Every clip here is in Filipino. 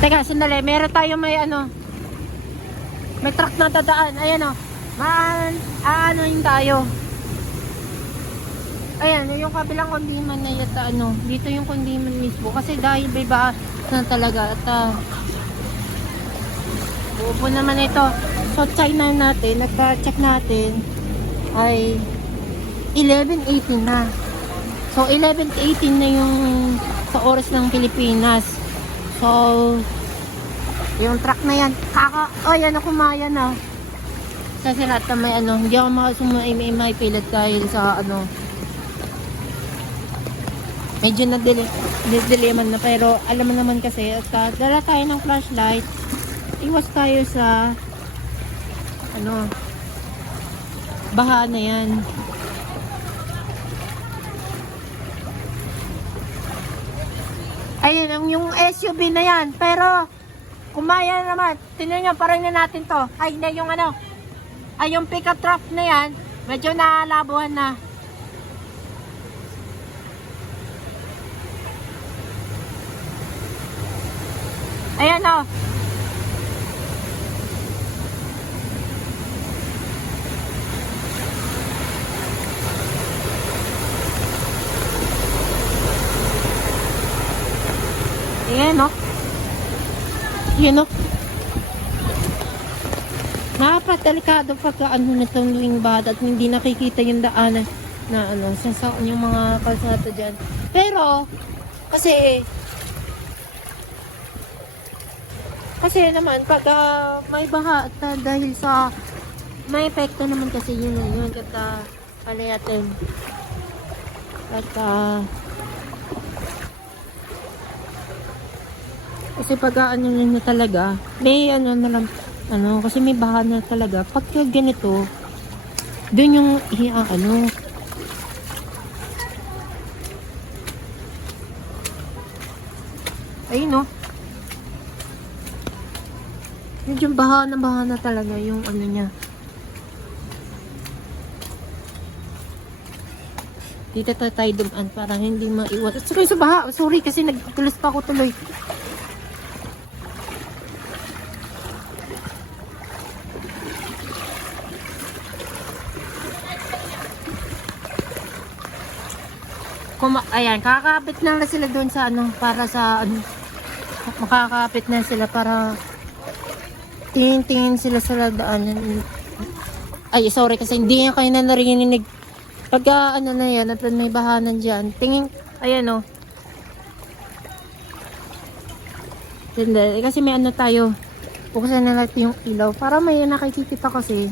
Teka, sandali. Meron tayo may ano. May truck na dadaan. Ayan o. Aanoin tayo. Ayan, yung kabilang kondiman na yata ano. Dito yung kondiman mismo. Kasi dahil iba na talaga. At buo naman ito. So, China natin. Nagka-check natin. Ay 11:18 na. So, 11:18 na yung sa oras ng Pilipinas. So, yung truck na yan. Yan ako maya na. Kasi lahat na may ano. Hindi ako makasumay pilat dahil sa ano. Medyo na-dileman na. Pero alam mo naman kasi. At dala tayo ng flashlight. Iwas tayo sa ano. Baha na yan. Ayun, yung SUV na yan. Pero, kumaya naman. Tingnan nyo, parang na natin to. Ay, hindi, yung ano. Ay, yung pickup truck na yan. Medyo nalabuhan na. Ayan o. Ayan o. Ayan o. Napakadelikado pagka ano nitong luwing bata at hindi nakikita yung daanan na ano, sasaan yung mga kalsada dyan. Pero, kasi naman, pagka may baha at dahil sa may epekto naman kasi yun at palayatin. At kasi pagka ano na talaga, may ano na lang, ano, kasi may baha na talaga. Pagka ganito, dun yung ano, ayun no. Medyo baha na talaga yung ano niya. Dito tayo dumaan para hindi maiwas. At saka sa baha, sorry kasi nagtulos pa ako tuloy. Ayan, kakakapit na sila doon sa ano, para sa ano, makakapit na sila para tingin sila sa daanan. Ay, sorry kasi hindi nga kayo na narinig. Pagka ano na yan, at may bahanan dyan, tingin, ayan o. Hindi, kasi may ano tayo, buksan na natin yung ilaw, para may nakikita kasi.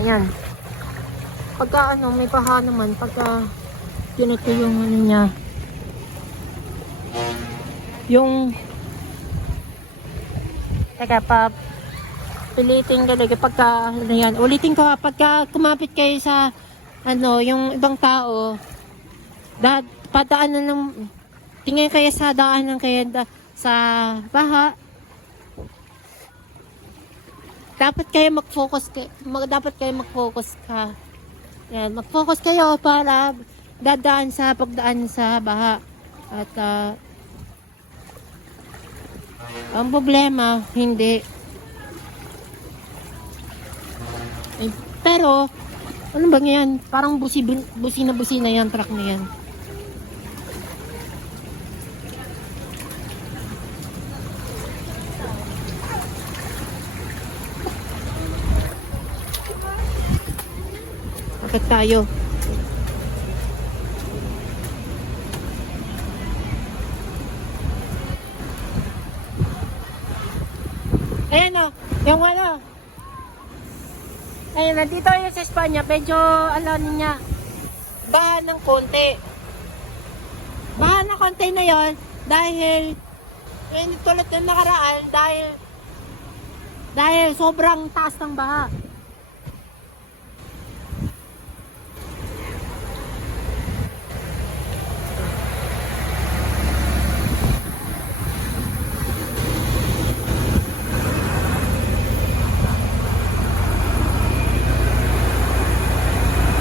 Ayan. Pagka ano, may baha naman, pagka ganito yung ano niya. Yung teka pa pilitin talaga pagka ano yan. Ulitin ko pagka kumapit kayo sa ano, yung ibang tao, padaanan ng tingin kayo sa daanan kayo sa baha. Dapat kayo mag-focus ka. Yan, mag-focus kayo para pagdaan sa baha. At ang problema, hindi. Pero, ano ba yan? Parang busina yan, truck na yan. Bakit tayo? Ayan o, yung ano. Ayan, nandito yun sa Espanya. Medyo, ano niya, baha ng konti. Baha ng konti na yon dahil, yun, tulad ng nakaraan, dahil sobrang taas ng baha.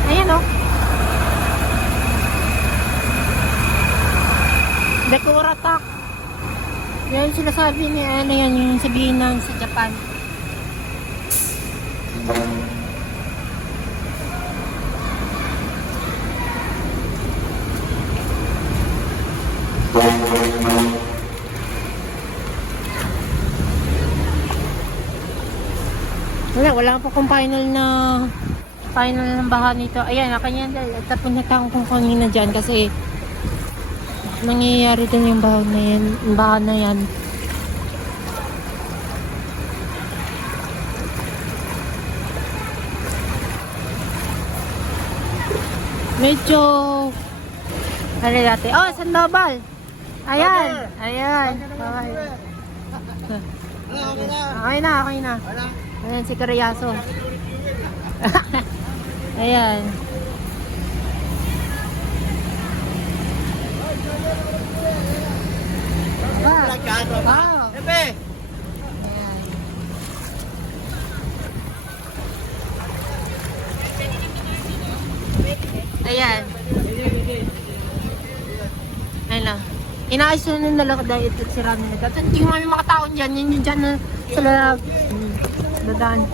Ayan o. sila sabi ni ano yan, yung sabihin ng sa Japan. Wala pa akong final ng baha nito. Ayan, kanyan dahil. At napunta ko kanina dyan kasi nangyayari din yung baha na yan. Medyo ano natin? Oh, Sandoval! Ayan! Ayan! Okay na. Ayan, si Cariaso. Ayan. Wow. Ayan. Ayan. Ayun lang. Inaayos na nung dalawa dahil ito sira nila. At hindi mo mga taon dyan. Yun yung dyan na sila dadaan.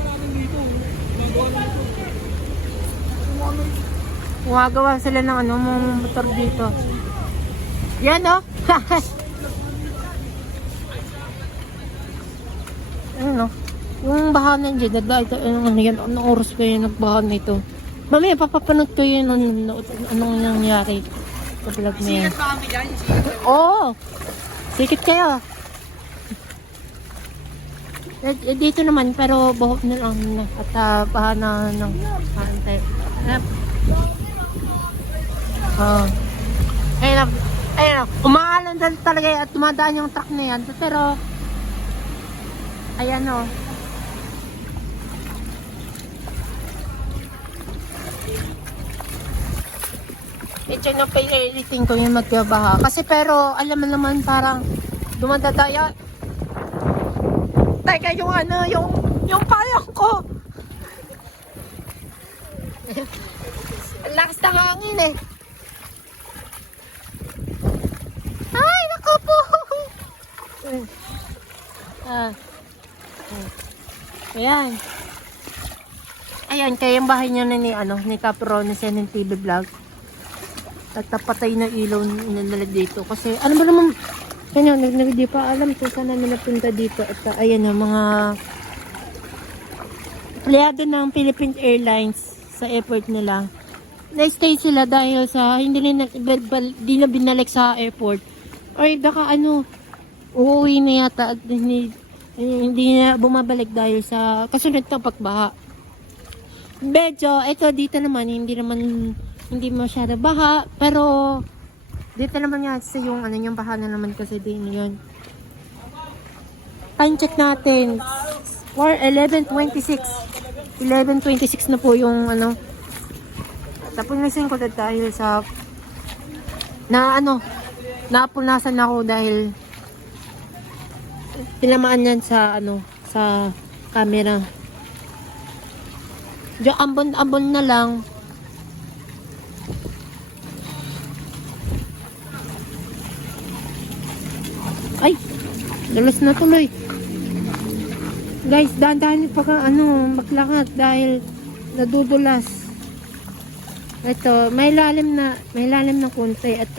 Gumagawa sila ng ano, mga motor dito. Yan o. Ano? Yung baha na dyan. Ano yan? Anong oras pa yun nagbaha na ito? Mamaya papapanood ko yun anong nangyari sa vlog na yan. Sikat ba kami dyan? Oo! Sikit kayo. Dito naman, pero buhok na lang at baha na ng pantay. Ayun, umaalan talaga at tumadaan yung truck na yan. Pero, ayan o. Medyo na pa-editing ko yung magbabaha. Kasi pero, alam mo naman parang dumadadaya. Teka, yung ano, yung payang ko. Ang lakas ng hangin eh. Ay, naku po. Ayan. Ayan, kaya yung bahay niya ni Capro na Senen TV Vlog. At napatay na ilaw nila dito. Kasi, ano ba naman, kanya, hindi pa alam kung saan namin napunta dito. At ayan na, mga empleyado ng Philippine Airlines sa airport nila. Na-stay sila dahil sa, hindi na binalik sa airport. Or baka uuwi na yata at hindi na bumabalik dahil sa kasunod ng pagbaha. Medyo, ito dito naman, hindi masyado baha, pero dito naman yan sa yung baha na naman kasi din yun. Time check natin for 11:26 na po yung napunasan ko dahil sa napunasan ako dahil tinamaan yan sa sa camera. Diyo ambon na lang. Ay, dalas na tuloy. Guys, dahan-dahan pag maglakad dahil nadudulas. Ito, may lalim na konti at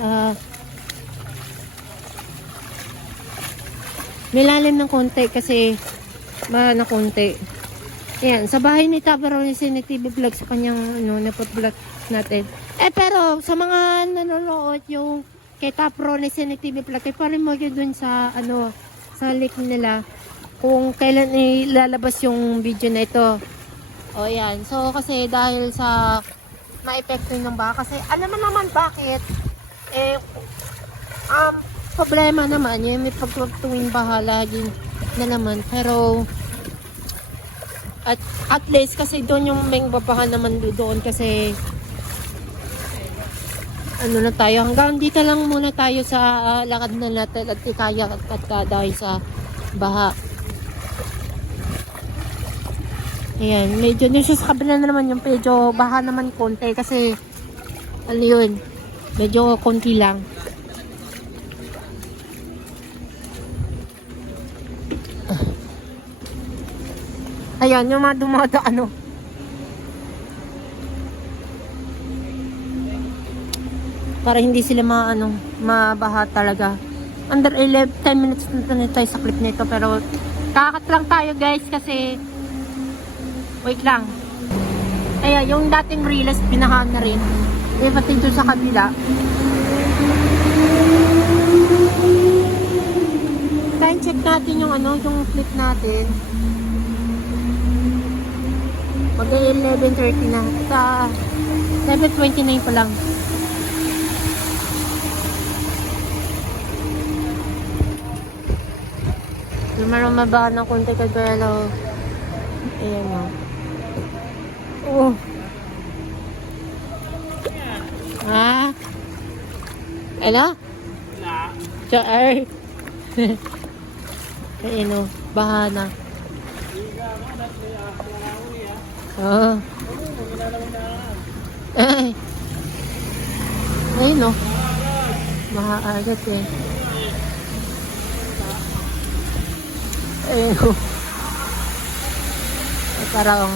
may lalim ng konti kasi na konti. Ayan, sa bahay ni Tabaro ni Senen TV Vlog sa kanyang napot-vlog natin. Pero sa mga nanonood yung kay Tapro ni Senen TV Vlog, kay parin mo yun dun sa sa link nila kung kailan ilalabas yung video na ito. O yan. So kasi dahil sa ma-epekto ng baha kasi alam mo naman bakit problema naman yung may pagtuwing baha lagi na naman, pero at least kasi doon yung may babaha naman doon kasi na tayo, hanggang dito lang muna tayo sa lakad na natin at ikaya at dahil sa baha. Ayan, medyo sa kabila na naman yung medyo baha naman konti kasi yun, medyo konti lang. Ayan, yung mga dumada ano. Para hindi sila mabaha talaga. Under 10 minutes na tayo sa clip nito. Pero kakat lang tayo guys kasi wait lang. Ayan, yung dating Riles binahaan na rin. E pati doon sa kabila. Time check natin yung yung clip natin. Mag-11:30 na. Sa 7:29 pa lang. Lumababa ng konti kay Bello. Ayan o. Oh. Ha? Ano? Char. Ayan o. Baha na. Oo. Eh. Ayun o. Baha agad eh. Ayun o. Parang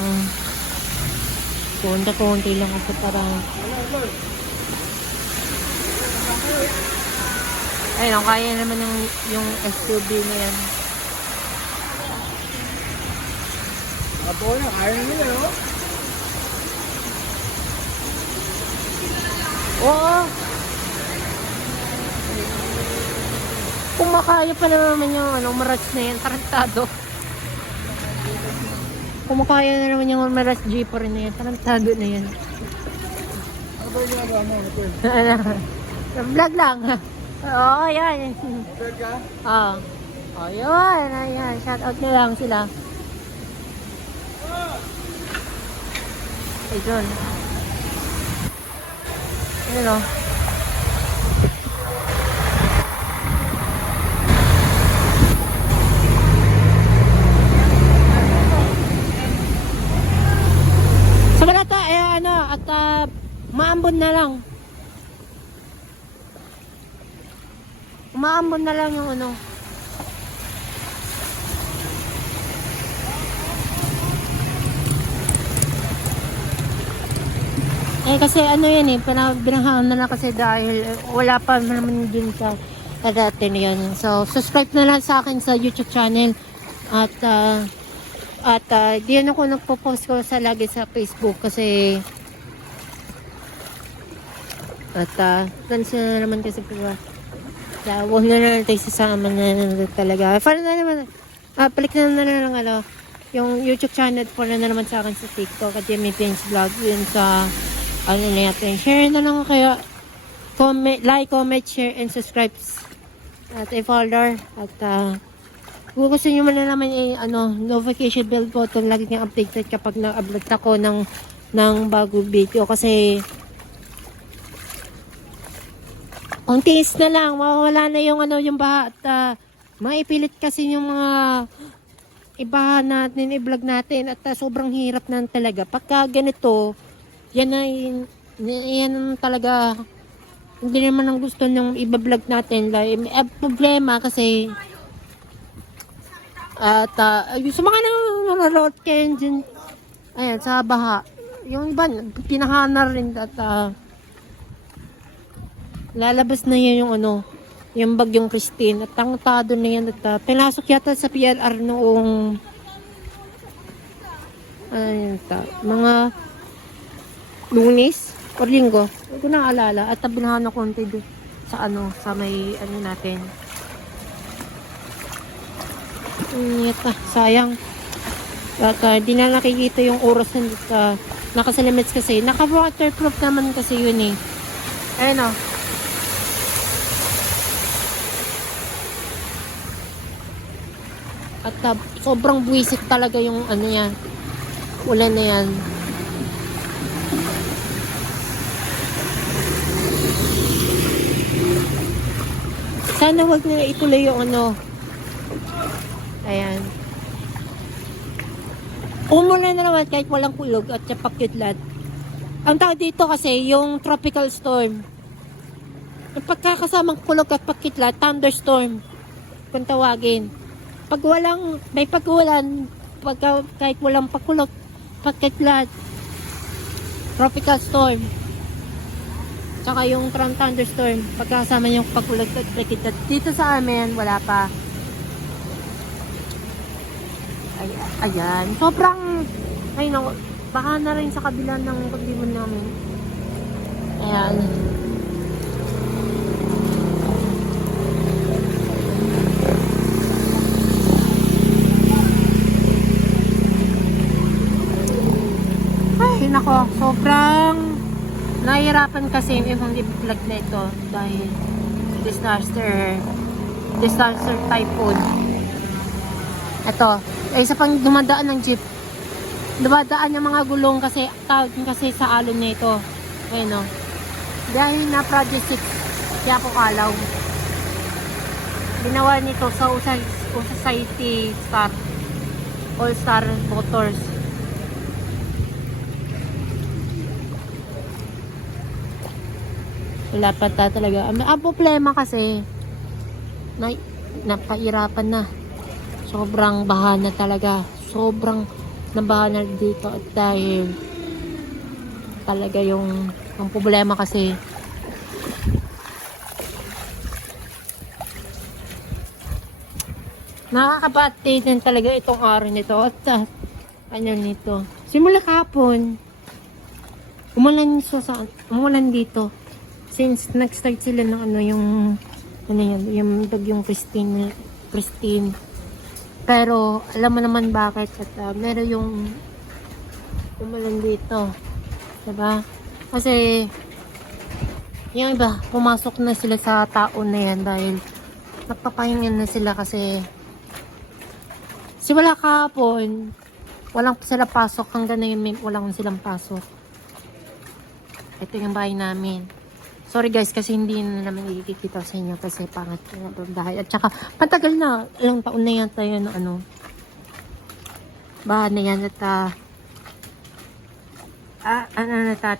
kunti lang kasi parang ayun, kaya naman yung SUV na yan. Apo na, kaya nila oh. Oo. Kung makaya pa naman yung Mirage na yan, tarantado. Kung makaya na naman yung Mirage Jeeper na yan, tarantado na yan. Ano ba yung ginagawa mo? Vlog lang. Oo, yan. Third ka? Oo. Oh, yun. Ayan. Shout out na lang sila. Ayun. Ayun o. So, wala to. At maambon na lang. Umaambon na lang yung kasi yan eh, binahangan na lang kasi dahil wala pa naman dun sa dati na yan. So, subscribe na lang sa akin sa YouTube channel. At diyan ako nagpo-post ko lagi sa Facebook kasi tansin na naman kasi huwag na lang tayo sasama na talaga. Para na naman, balik na lang yung YouTube channel po na naman sa akin sa TikTok at Jimmy Pins Vlog. Yun sa na natin. Share na lang kaya like, comment, share, and subscribe at i-follow. At kung gusto nyo man na naman notification bell button, lagi kang updated kapag na-upload ako ng bago video kasi ang tiis na lang, mawawala na yung yung baha at maipilit kasi yung mga ibahan natin, i-vlog natin at sobrang hirap na talaga. Pagka ganito, yan talaga hindi naman ang gusto ng i-vlog natin. Problema kasi at sa mga nanonood kayo dyan, ayan, sa baha, yung iba, pinahana rin at lalabas na yan yung bagyong Christine at tangtado na yan at pinasok yata sa PLR noong mga Lunes o Linggo, hindi ko na alala at binahan na konti doon sa sa may natin yata, sayang at di na nakikita yung oras na nakasalamits kasi naka-waterproof naman kasi yun eh. Ayun o. At sobrang buwisit talaga yung yan, ulan na yan. Sana wag nila ituloy yung ayan. Umulan na naman kahit walang kulog at pakitlat. Ang tawag dito kasi yung tropical storm. Yung pagkakasamang kulog at pakitlat, thunderstorm kung tawagin. Pag may pag-ulan, kahit walang pakulot, pakitlat, tropical storm, tsaka yung thunderstorm, pagkasama yung pakulot at pakitlat. Dito sa amin, wala pa. Ayan. Sobrang, ay no, baka na rin sa kabila ng paglimon namin. Ayan. Ay, nako, sobrang nahihirapan kasi yung i-vlog na ito dahil disaster typhoon. Ito, isa pang dumadaan ng jeep. Dumadaan yung mga gulong kasi tawag kasi sa alon na ito. Ayun o. Dahil na Project 6, kaya po kalaw. Ginawa nito sa Society Star, All Star Motors. Wala pa talaga. Ang problema kasi, napahirapan na. Sobrang baha na talaga. Sobrang nabaha na dito at dahil talaga ang problema kasi nakaka-update din talaga itong araw nito at ano nito. Simula kahapon, umulan dito. Since nag-start sila ng yung bagyong Christine. Pero alam mo naman bakit at meron yung umulan dito. Diba? Kasi yung iba, pumasok na sila sa taon na yan dahil nagpapahingan na sila kasi simula kahapon, walang sila pasok hanggang ngayon walang silang pasok. Ito yung bahay namin. Sorry guys, kasi hindi na naman ikikita sa inyo kasi pangat na dahil. At saka, patagal na. Ilang taon na yan tayo na bahan na yan. At,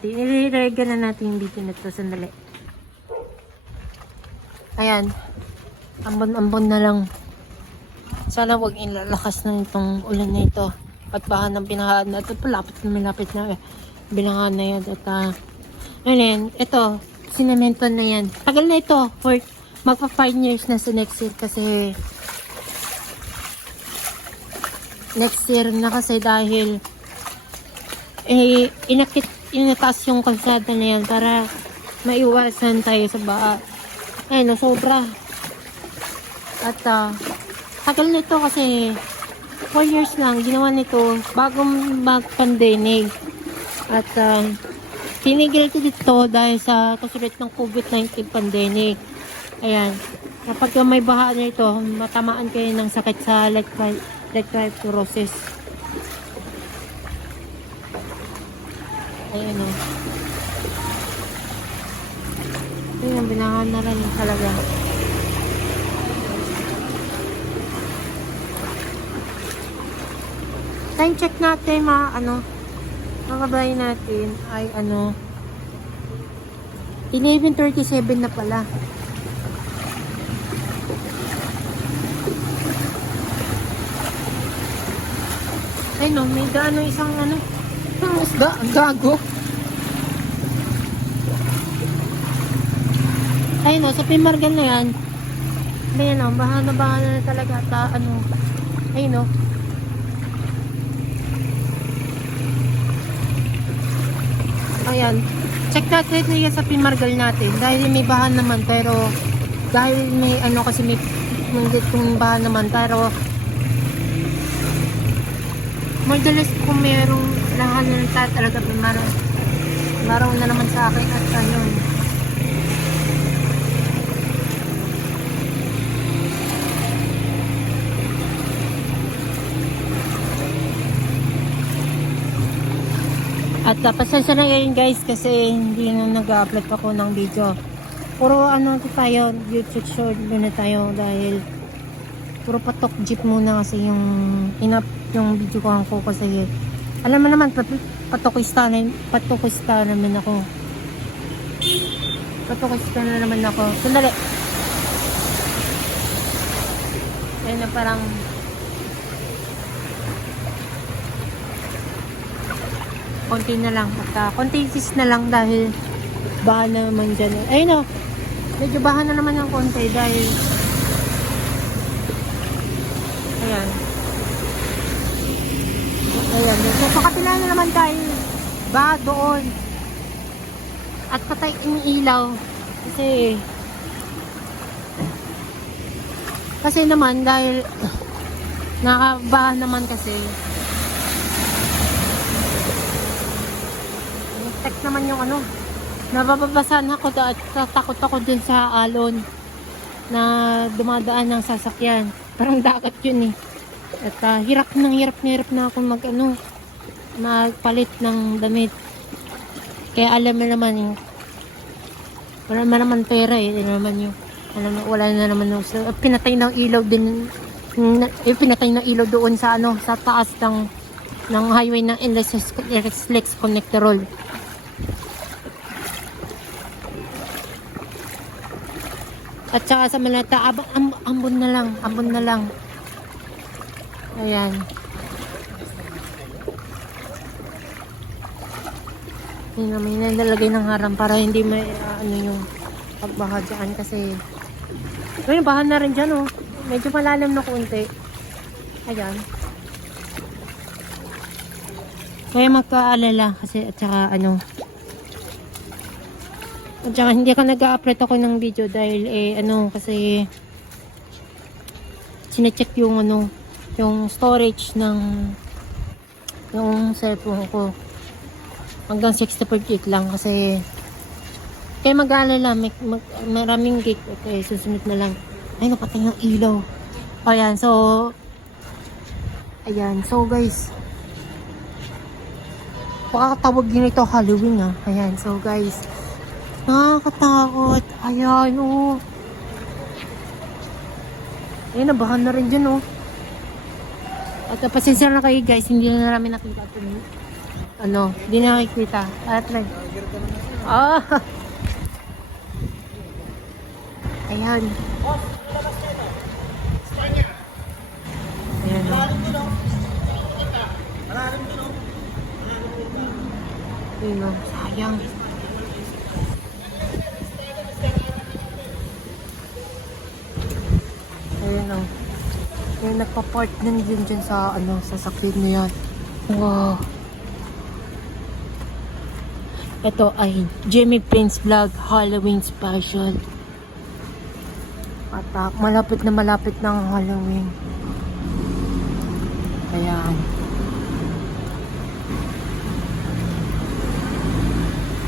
nire-rega na natin yung video na ito. Sandali. Ayan. Ambon na lang. Sana wag ilalakas ng itong ulan na ito. At bahan ng binahaan na ito. Palapit na binahaan na yan. At, ayan, ito. Sinemento na yan. Tagal na ito. For magpa 5 years na sa next year kasi next year na kasi dahil inataas yung kalsada na yan para maiwasan tayo sa baha. Ayun, sobra. At tagal na ito kasi 4 years lang ginawa nito bago mag-pandemic. At tinigil ko dito dahil sa kasulit ng COVID-19 pandemic. Ayan. Kapag may baha na ito, matamaan kayo ng sakit sa leptospirosis. Ayan o. Ayan, binahan na rin talaga. Time check natin mga kabayan natin ay 11:37 na pala. Ay no, may isang isda, ang gago. Ay no, sa Pimargan na yan. Ayan baha na talaga ay no. Ayan, check natin niya sa Pimargal natin dahil may bahan naman pero dahil may kasi may bahan naman pero madalas kung merong lahan na talaga Pimargal na naman sa akin at At pasensya na ngayon guys kasi hindi na nag-upload ako ng video. Puro tayo, YouTube short na tayo dahil puro patok jeep muna kasi yung video ko kasi alam mo naman patokista naman ako. Patokista na naman ako. Sandali. Ayun na parang konti na lang. At konti sis na lang dahil bahan na naman dyan. Ayun o. Medyo bahan na naman ng konti dahil ayan. Ayan. So, sa kapila na naman tayo ba doon. At patay yung ilaw. Kasi naman dahil nakabahan naman kasi tek naman yung ano, nabababasan ako at takot ako din sa alon na dumadaan ng sasakyan. Parang dagat yun eh. At hirap na ako magpalit ng damit. Kaya alam mo naman, wala naman pera eh. Wala na naman yung pinatay ng ilaw din. Pinatay ng ilaw doon sa sa taas ng highway ng LSLEX Connectorol. At saka sa Malata, ambon na lang. Ayan. May nalagay ng harang para hindi may yung pagbaha dyan kasi ayun, bahan na rin dyan oh. Medyo malalim na konti. Ayan. Kaya magkaalala kasi at saka at saka hindi ako nag-upload ako ng video dahil kasi sinecheck yung yung storage ng yung cellphone ko hanggang 64 lang kasi kaya mag-aalala maraming gig. Okay, susunod na lang. Ay, napatay ng ilaw. Ayan, so guys, pakakatawag din ito Halloween ah. Ayan, so guys, nakakatakot. Ayan, oh. Ayan, nabahan na rin dyan, oh. At pasensya na kayo, guys. Hindi na namin nakita ito. Hindi na nakikita. At like, ayan. Ayan, oh. Ayan, oh. Sayang. Ayan o. Yung nagpa-park din dyan sa sakit na yan. Wow. Ito ay Jimmy Prince Vlog Halloween Special. At malapit ng Halloween. Ayan.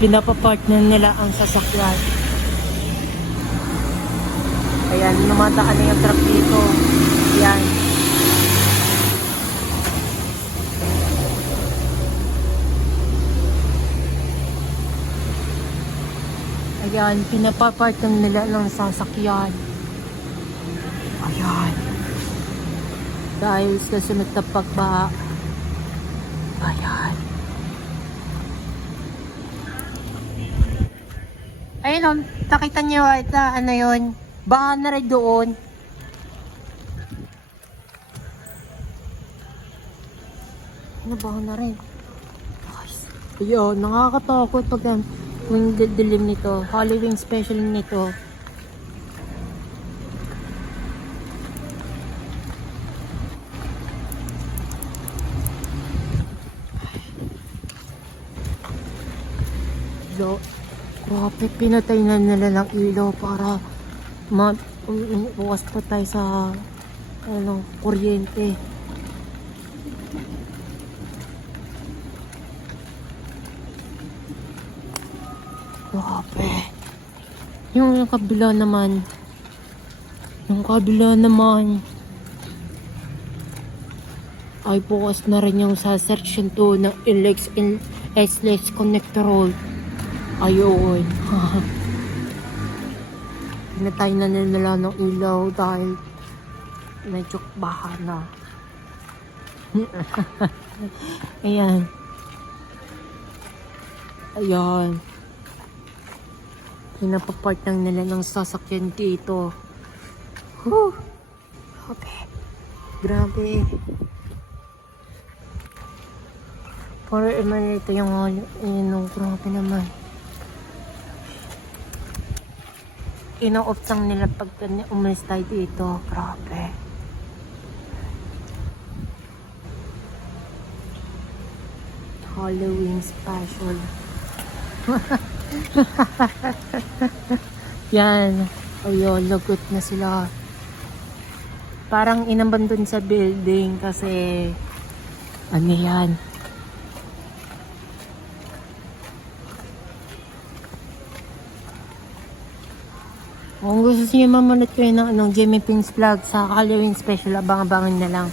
Pinapa-park na nila ang sasakyan. Ayan, lumadaan na yung truck dito. Ayan. Ayan, pinapapark nila ng sasakyan. Ayan. Dahil sa sunod na pagbaha. Ayan. Ayun o, nakita nyo ito, yun. Baka na rin doon. Baka na rin. Ayun, nakakatakot pag yung dilim nito. Halloween special nito. So, grabe, pinatay na nila ng ilaw para bukas pa tayo sa kuryente. Grabe. Yung kabila naman ay bukas na rin yung sa section 2 ng LSLEX Connectorol. Ayun. Pinatay na nila ng ilaw dahil medyo baha na. Ayan. Pinapapark lang nila ng sasakyan dito. Whew. Grabe. For ito yung grabe naman. Ino-opsang nila pag umalis tayo dito. Grabe. Halloween special. Yan. Ayun, lagot na sila. Parang inamban dun sa building kasi ano yan. Kung gusto niyo mamunod kayo ng Jimmy Pins vlog sa Halloween special, abang-abangan na lang.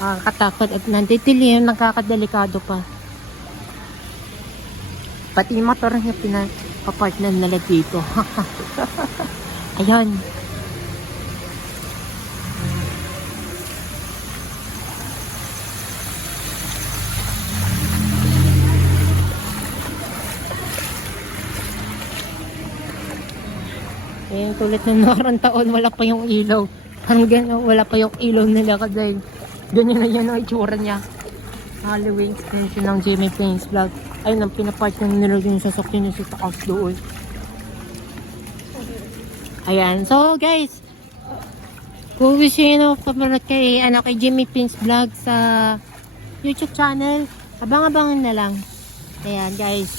Nakakatakot at nanditilim, nakakadelikado pa. Pati yung motor niya pinapapartner nila dito. Ayan. Eh, tulad ng nakarang taon, wala pa yung ilaw. Parang gano'n, wala pa yung ilaw nila kasi ganyan na yan ang itsura niya. Halloween extension ng Jimmy Payne's vlog. Ayun ang pinapart ng nila yung sasakyan niya sa taas doon. Ayan, so guys, kung gusto nyo paparot kay Jimmy Payne's vlog sa YouTube channel, abang-abangan na lang. Ayan guys.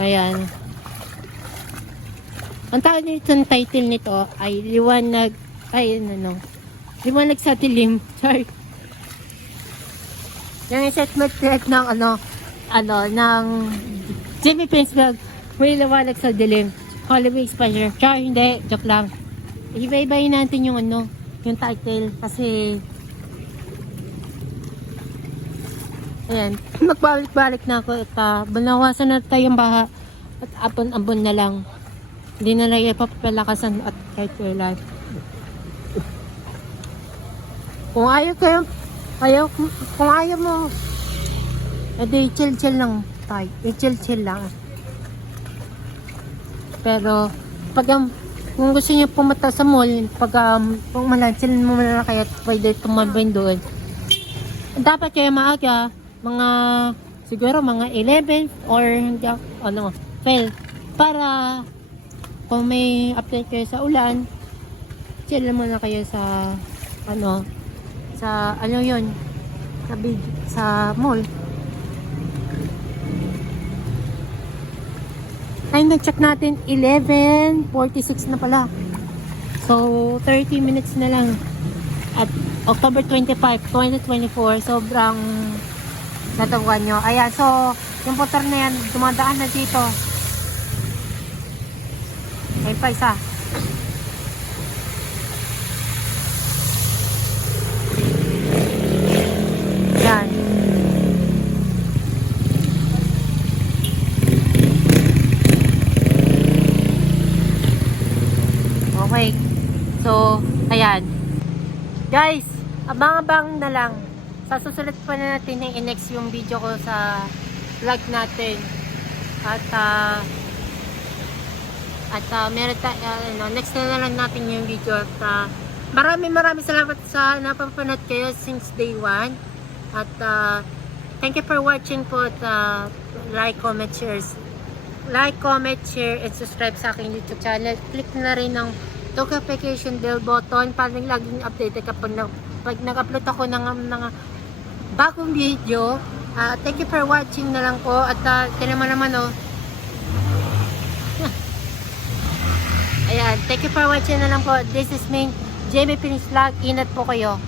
Ayan. Ang tawag nito, ang title nito ay liwanag sa dilim. Sorry. Yung segment ng ng Jimmy Payne's vlog, may liwanag sa dilim. Halloween special. Char, hindi, joke lang. Iba-ibayin natin yung yung title kasi ayan, magbalik-balik na ako at banawasan na tayong baha at abon-abon na lang. Hindi na lang ipapalakasan at kahit kailan. Kung ayaw mo, edi chill lang tayo. Chill lang. Pero, kung gusto niyo pumunta sa mall, kung chill mo na kaya pwede tumambay doon. Dapat kayo maaga, siguro mga 11 or 12 para kung may update kayo sa ulan, chill muna kayo sa sa mall. Time na-check natin 11:46 na pala. So 30 minutes na lang. At October 25, 2024, sobrang natawag nyo. Ayan, so yung motor na yan, dumadaan na dito. Ayun pa isa. Yan. Okay. So, ayan. Guys, abang-abang na lang. Sa susunod pa na natin yung i-next yung video ko sa vlog natin. At meron next na lang natin yung video. At maraming salamat sa napapanood kayo since day 1. At thank you for watching po. At like, comment, share, and subscribe sa aking YouTube channel. Click na rin ng notification bell button para laging updated kapag nag-upload ako ng bagong video. Thank you for watching na lang po. At tinaman naman ayan, thank you for watching na lang po. This is me, Jimmy Payne's vlog. Ingat po kayo.